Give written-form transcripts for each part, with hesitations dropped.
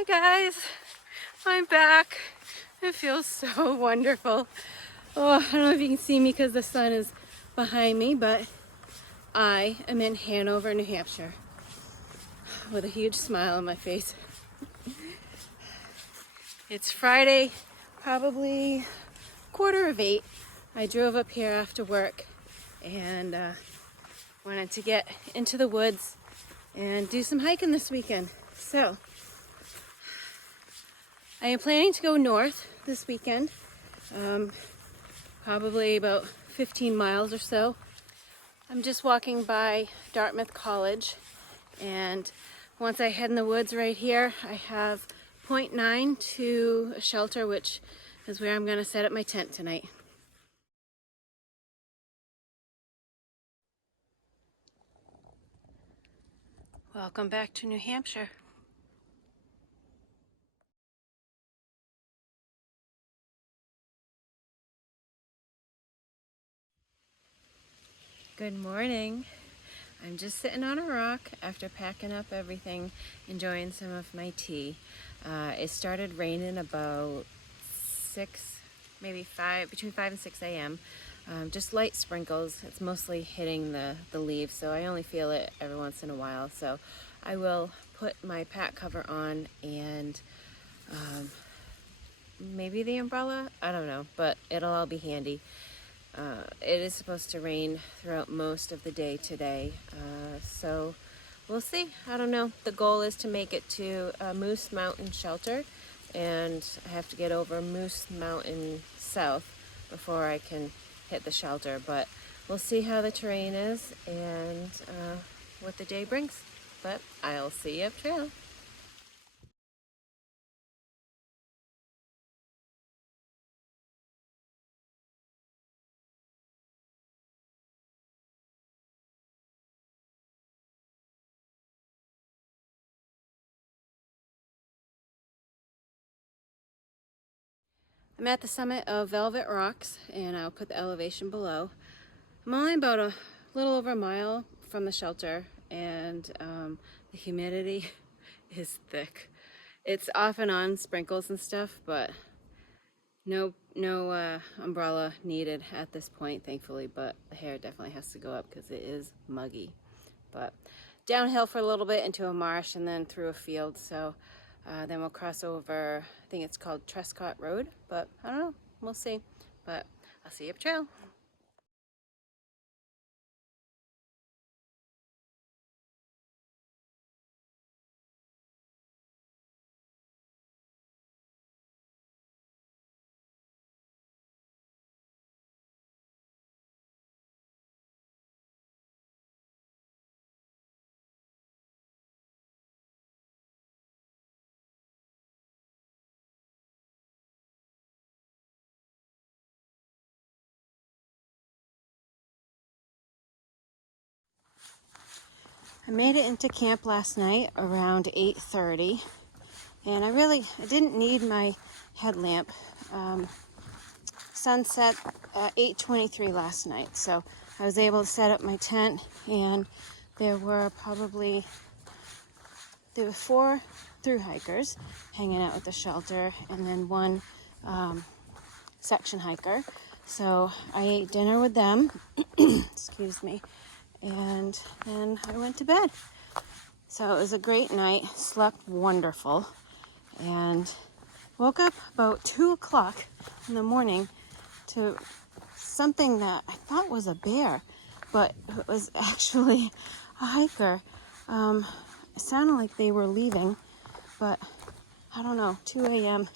Hi guys, I'm back. It feels so wonderful. Oh, I don't know if you can see me because the sun is behind me, but I am in Hanover, New Hampshire with a huge smile on my face. It's Friday, probably 7:45. I drove up here after work and wanted to get into the woods and do some hiking this weekend. So I am planning to go north this weekend, probably about 15 miles or so. I'm just walking by Dartmouth College, and once I head in the woods right here, I have 0.9 to a shelter, which is where I'm going to set up my tent tonight. Welcome back to New Hampshire. Good morning. I'm just sitting on a rock after packing up everything, enjoying some of my tea. It started raining about 6, maybe 5, between 5 and 6 a.m. Just light sprinkles. It's mostly hitting the leaves, so I only feel it every once in a while. So I will put my pack cover on and maybe the umbrella. I don't know, but it'll all be handy. It is supposed to rain throughout most of the day today, so we'll see. I don't know. The goal is to make it to Moose Mountain Shelter, and I have to get over Moose Mountain South before I can hit the shelter, but we'll see how the terrain is and what the day brings. But I'll see you up trail. I'm at the summit of Velvet Rocks, and I'll put the elevation below. I'm only about a little over a mile from the shelter, and the humidity is thick. It's off and on sprinkles and stuff, but no umbrella needed at this point, thankfully, but the hair definitely has to go up because it is muggy. But downhill for a little bit into a marsh and then through a field, so then we'll cross over, I think it's called Trescott Road, but I don't know, we'll see. But I'll see you up trail. I made it into camp last night around 8:30, and I didn't need my headlamp. Sunset at 8:23 last night, so I was able to set up my tent, and there were 4 through hikers hanging out at the shelter, and then one section hiker. So I ate dinner with them, excuse me, and then I went to bed. So it was a great night, slept wonderful, and woke up about 2 o'clock in the morning to something that I thought was a bear, but it was actually a hiker. It sounded like they were leaving, but I don't know, 2 a.m.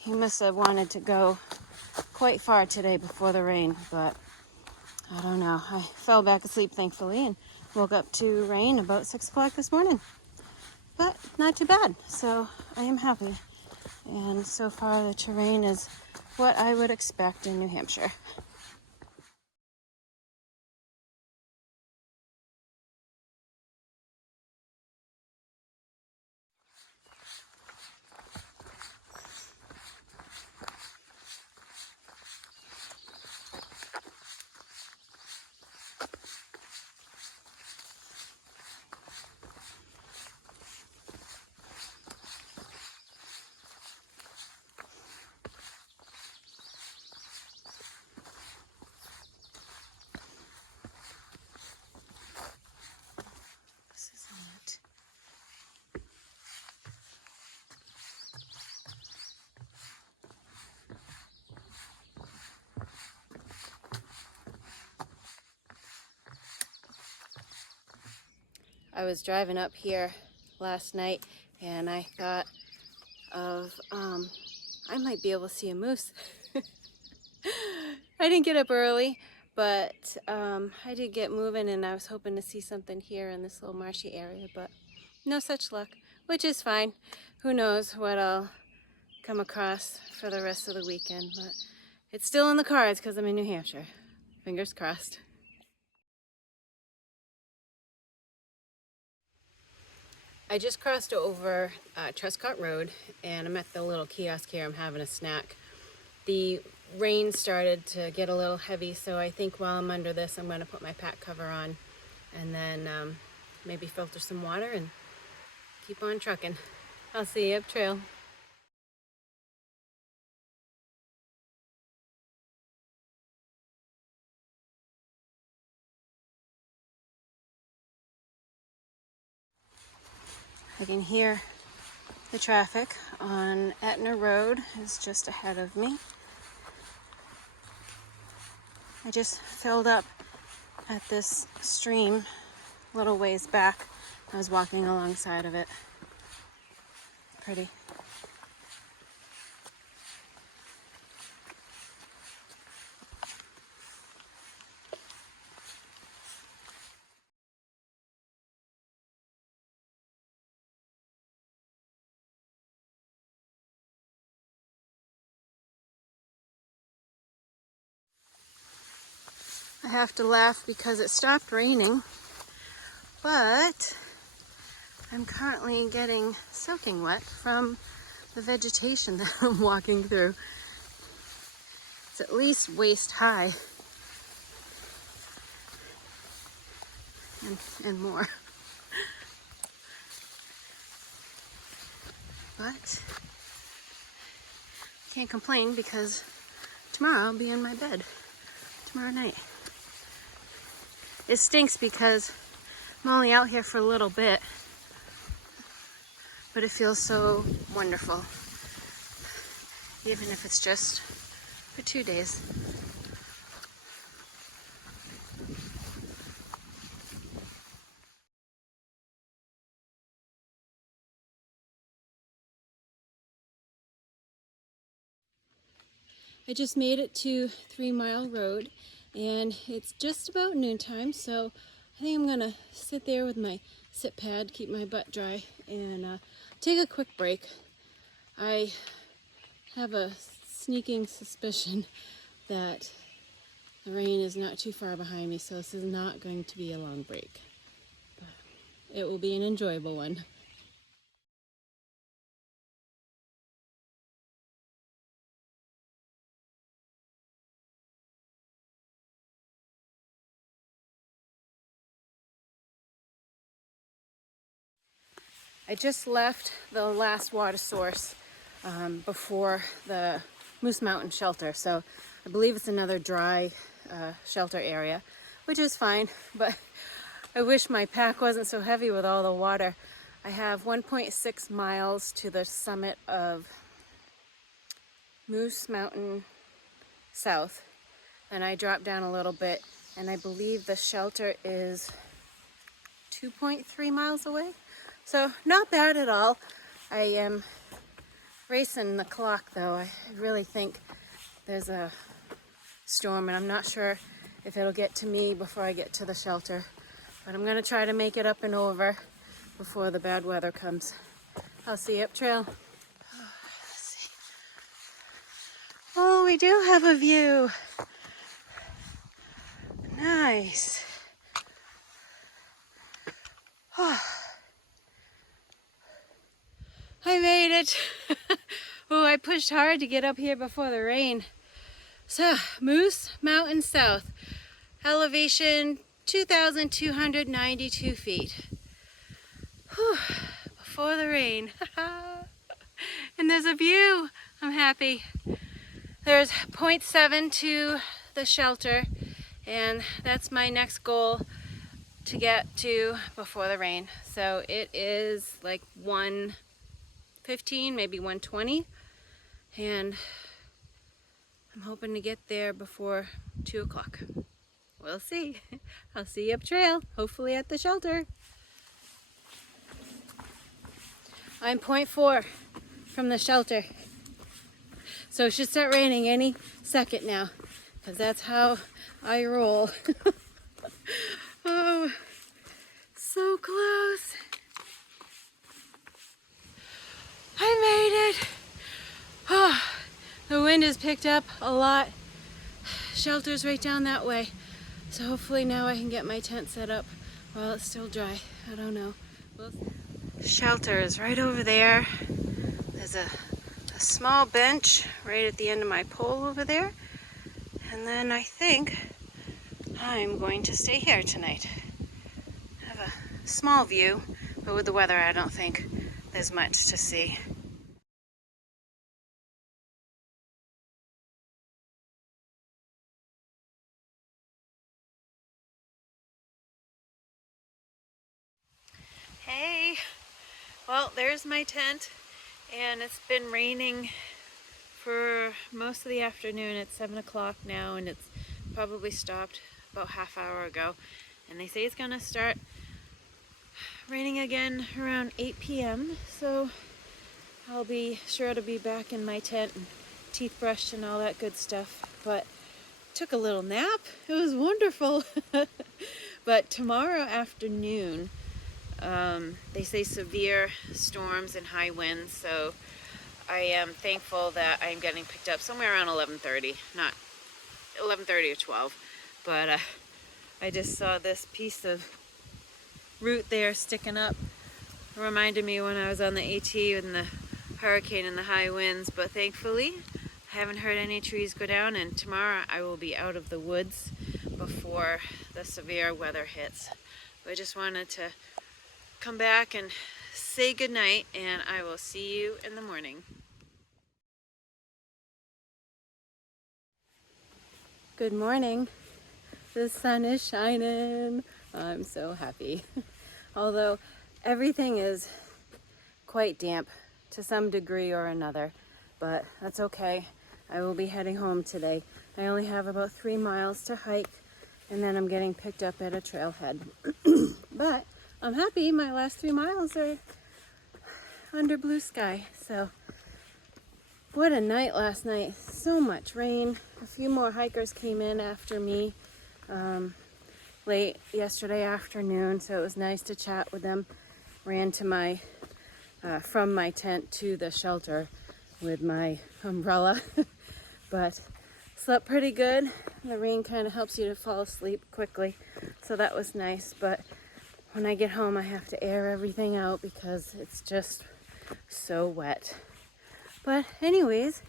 He must have wanted to go quite far today before the rain, but I don't know. I fell back asleep, thankfully, and woke up to rain about 6 o'clock this morning. But not too bad, so I am happy. And so far the terrain is what I would expect in New Hampshire. I was driving up here last night and I thought of, I might be able to see a moose. I didn't get up early, but I did get moving and I was hoping to see something here in this little marshy area, but no such luck, which is fine. Who knows what I'll come across for the rest of the weekend, but it's still in the cards because I'm in New Hampshire. Fingers crossed. I just crossed over Trescott Road and I'm at the little kiosk here. I'm having a snack. The rain started to get a little heavy, so I think while I'm under this, I'm going to put my pack cover on and then maybe filter some water and keep on trucking. I'll see you up trail. I can hear the traffic on Etna Road is just ahead of me. I just filled up at this stream a little ways back. I was walking alongside of it. Pretty. I have to laugh because it stopped raining, but I'm currently getting soaking wet from the vegetation that I'm walking through. It's at least waist high and more. But can't complain because tomorrow I'll be in my bed tomorrow night. It stinks because I'm only out here for a little bit, but it feels so wonderful, even if it's just for 2 days. I just made it to 3 Mile Road and it's just about noontime, so I think I'm gonna sit there with my sit pad, keep my butt dry, and take a quick break. I have a sneaking suspicion that the rain is not too far behind me, so this is not going to be a long break. But it will be an enjoyable one. I just left the last water source before the Moose Mountain shelter, so I believe it's another dry shelter area, which is fine, but I wish my pack wasn't so heavy with all the water. I have 1.6 miles to the summit of Moose Mountain South, and I dropped down a little bit, and I believe the shelter is 2.3 miles away. So not bad at all. I am racing the clock though. I really think there's a storm and I'm not sure if it'll get to me before I get to the shelter. But I'm gonna try to make it up and over before the bad weather comes. I'll see you up trail. Let's see. Oh, we do have a view. Nice. Oh. I made it. Oh, I pushed hard to get up here before the rain. So, Moose Mountain South, elevation 2,292 feet. Whew, before the rain. And there's a view. I'm happy. There's 0.7 to the shelter, and that's my next goal to get to before the rain. So it is like 1:15, maybe 1:20, and I'm hoping to get there before 2 o'clock. We'll see. I'll see you up trail, hopefully at the shelter. I'm 0.4 from the shelter. So it should start raining any second now, because that's how I roll. Oh, so close. I made it. Oh, the wind has picked up a lot. Shelter's right down that way. So hopefully now I can get my tent set up while it's still dry. I don't know. Shelter is right over there. There's a small bench right at the end of my pole over there. And then I think I'm going to stay here tonight. Have a small view, but with the weather I don't think there's much to see. Hey, well, there's my tent, and it's been raining for most of the afternoon. It's 7 o'clock now, and it's probably stopped about half hour ago. And they say it's gonna start raining again around 8 p.m. So I'll be sure to be back in my tent and teeth brushed and all that good stuff. But took a little nap. It was wonderful. But tomorrow afternoon, they say severe storms and high winds, so I am thankful that I'm getting picked up somewhere around 11:30, not 11:30 or 12, but I just saw this piece of root there sticking up. It reminded me when I was on the AT in the hurricane and the high winds, but thankfully I haven't heard any trees go down, and tomorrow I will be out of the woods before the severe weather hits. I just wanted to come back and say goodnight, and I will see you in the morning. Good morning. The sun is shining. I'm so happy. Although everything is quite damp to some degree or another, but that's okay. I will be heading home today. I only have about 3 miles to hike, and then I'm getting picked up at a trailhead. But I'm happy my last 3 miles are under blue sky. So what a night last night. So much rain. A few more hikers came in after me late yesterday afternoon, so it was nice to chat with them. Ran to my from my tent to the shelter with my umbrella. But slept pretty good. The rain kind of helps you to fall asleep quickly, so that was nice. But when I get home, I have to air everything out because it's just so wet. But anyways,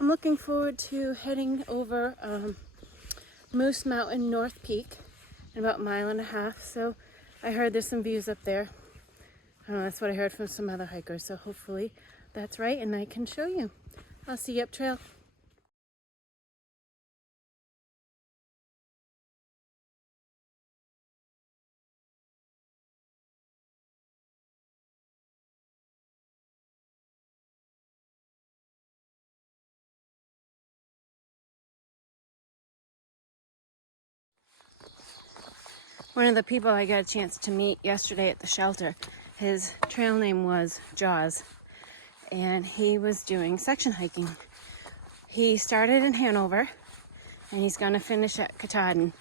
I'm looking forward to heading over Moose Mountain North Peak in about 1.5 miles. So I heard there's some views up there. That's what I heard from some other hikers. So hopefully that's right and I can show you. I'll see you up trail. One of the people I got a chance to meet yesterday at the shelter, his trail name was Jaws, and he was doing section hiking. He started in Hanover, and he's going to finish at Katahdin.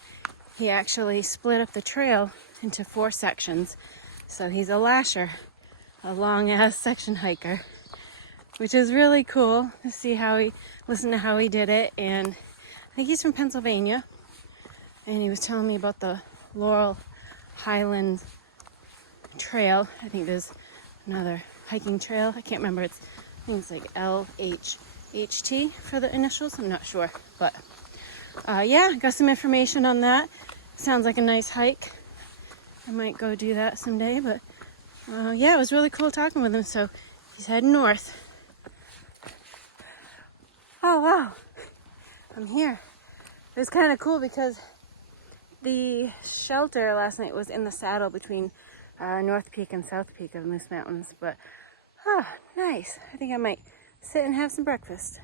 He actually split up the trail into 4 sections, so he's a lasher, a long-ass section hiker, which is really cool to see listen to how he did it. And I think he's from Pennsylvania, and he was telling me about the Laurel Highland Trail. I think there's another hiking trail. I can't remember. I think it's like LHHT for the initials. I'm not sure. But yeah, got some information on that. Sounds like a nice hike. I might go do that someday. But yeah, it was really cool talking with him. So he's heading north. Oh, wow. I'm here. It was kind of cool because the shelter last night was in the saddle between North Peak and South Peak of Moose Mountains, but nice. I think I might sit and have some breakfast.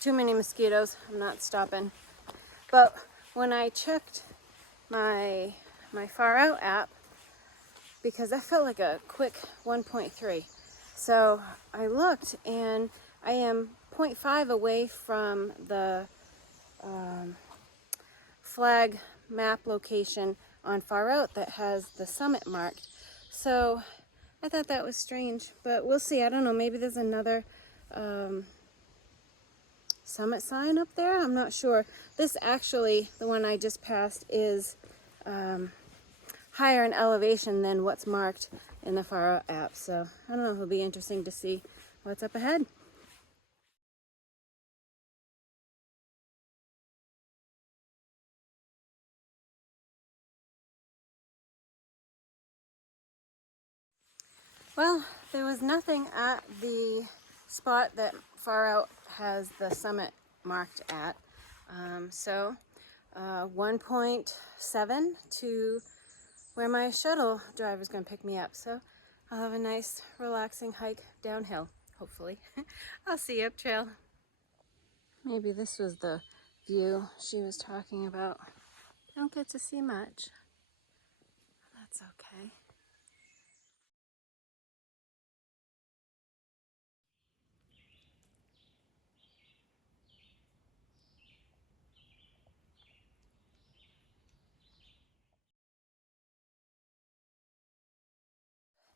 Too many mosquitoes. I'm not stopping. But when I checked my my Far Out app because that felt like a quick 1.3. So I looked and I am 0.5 away from the flag map location on Far Out that has the summit marked. So I thought that was strange, but we'll see. I don't know, maybe there's another summit sign up there. I'm not sure. This actually, the one I just passed, is higher in elevation than what's marked in the Far Out app. So I don't know, it'll be interesting to see what's up ahead. Well, there was nothing at the spot that Far Out has the summit marked at. 1.7 to where my shuttle driver is going to pick me up. So I'll have a nice relaxing hike downhill, hopefully. I'll see you up trail. Maybe this was the view she was talking about. I don't get to see much. That's okay.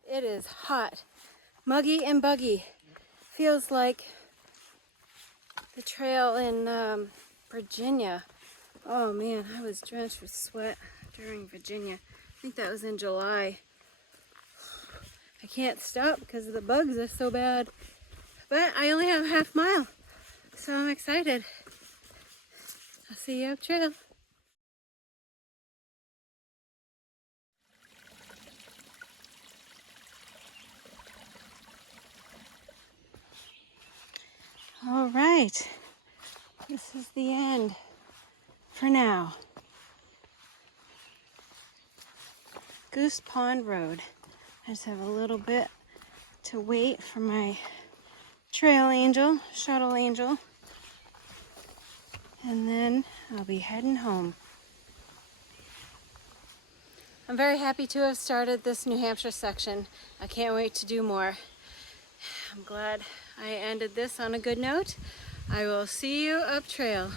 It is hot, muggy and buggy. Feels like the trail in Virginia. Oh man, I was drenched with sweat during Virginia. I think that was in July. I can't stop because the bugs are so bad. But I only have a half mile, so I'm excited. I'll see you up trail. All right, this is the end for now. Goose Pond Road. I just have a little bit to wait for my trail angel, shuttle angel, and then I'll be heading home. I'm very happy to have started this New Hampshire section. I can't wait to do more. I'm glad I ended this on a good note. I will see you up trail.